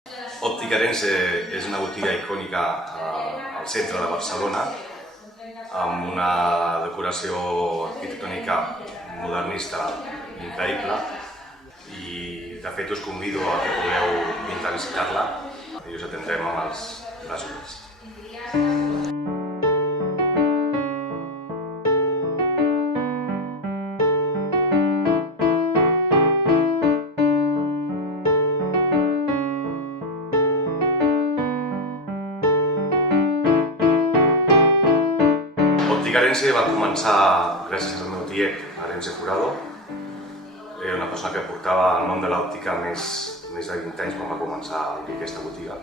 Òptica Arense és una botiga icònica al centre de Barcelona, amb una decoració arquitectònica modernista increïble, i de fet us convido a que podeu pintar i visitar-la i us atendrem amb els ulls. Òptica Arense va començar gràcies al meu tiet, Arense Jurado, una persona que portava el nom de l'òptica més de 20 anys quan va començar a obrir aquesta botiga.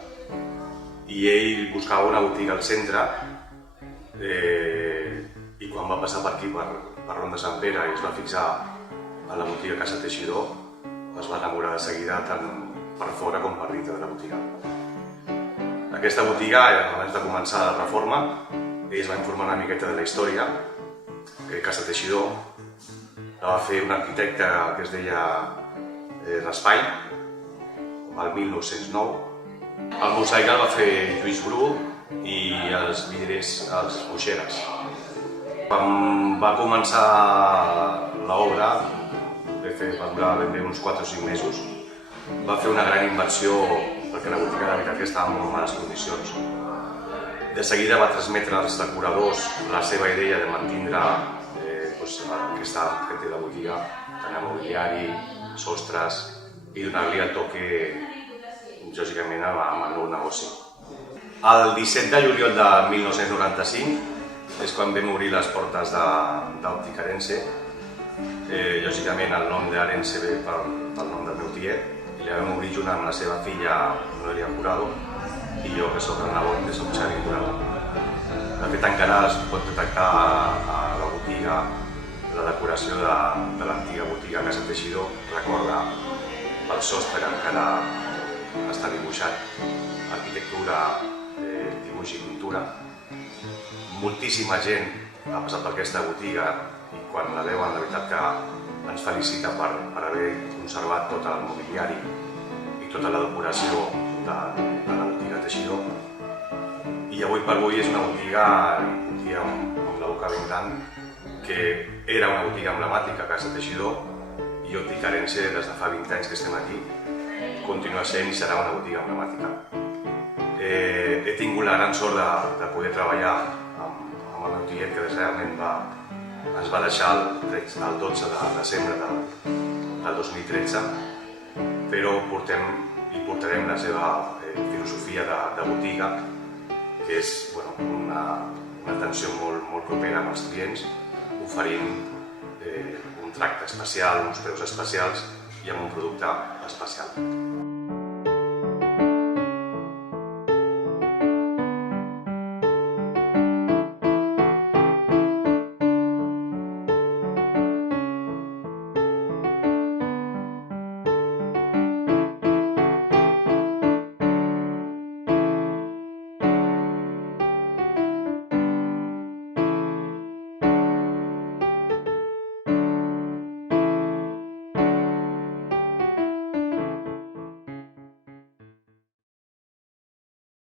I ell buscava una botiga al centre i quan va passar per aquí, per Ronda Sant Pere, i es va fixar a la botiga Casa Teixidor, es va enamorar de seguida tant per fora com per dintre de la botiga. Aquesta botiga, abans de començar la reforma, ell es va informar una miqueta de la història. Casa Teixidor la va fer un arquitecte que es deia Raspall, el 1909. El mosaic el va fer Lluís Bru i els vidres els Boixeres. Quan va començar l'obra, va durar ben bé uns 4 o 5 mesos, va fer una gran inversió perquè la botiga de veritat que estava en molt males condicions. De seguida va transmetre als decoradors la seva idea de mantindre aquesta que té la botiga, tant a mobiliari, sostres, i donar-li el toque, lògicament, amb el nou negoci. El 17 de juliol de 1995 és quan vam obrir les portes d'Òptica Arense. Lògicament, el nom d'Arense ve pel nom del meu tiet, i la vam obrir junt amb la seva filla, Noelia Jurado, i jo, que soc el nebot, que soc Xavi Jurado. De fet, encara es pot detectar a la botiga la decoració de l'antiga botiga Casa Teixidor. Recorda el sostre que encara està dibuixat, arquitectura, dibuix i pintura. Moltíssima gent ha passat per aquesta botiga i quan la veuen, la veritat que ens felicita per haver conservat tot el mobiliari i tota la decoració de la botiga Teixidor. I avui per avui és una botiga, amb la boca ben gran, que era una botiga emblemàtica a Casa Teixidor, i Òptica Arense, des de fa 20 anys que estem aquí, continua sent i serà una botiga emblemàtica. He tingut la gran sort de poder treballar amb el meu tiet, que desgraciadament ens va deixar el 12 de desembre del 2013, però portarem la seva filosofia de botiga, que és una atenció molt propera amb els clients, oferint un tracte especial, uns preus especials i amb un producte especial.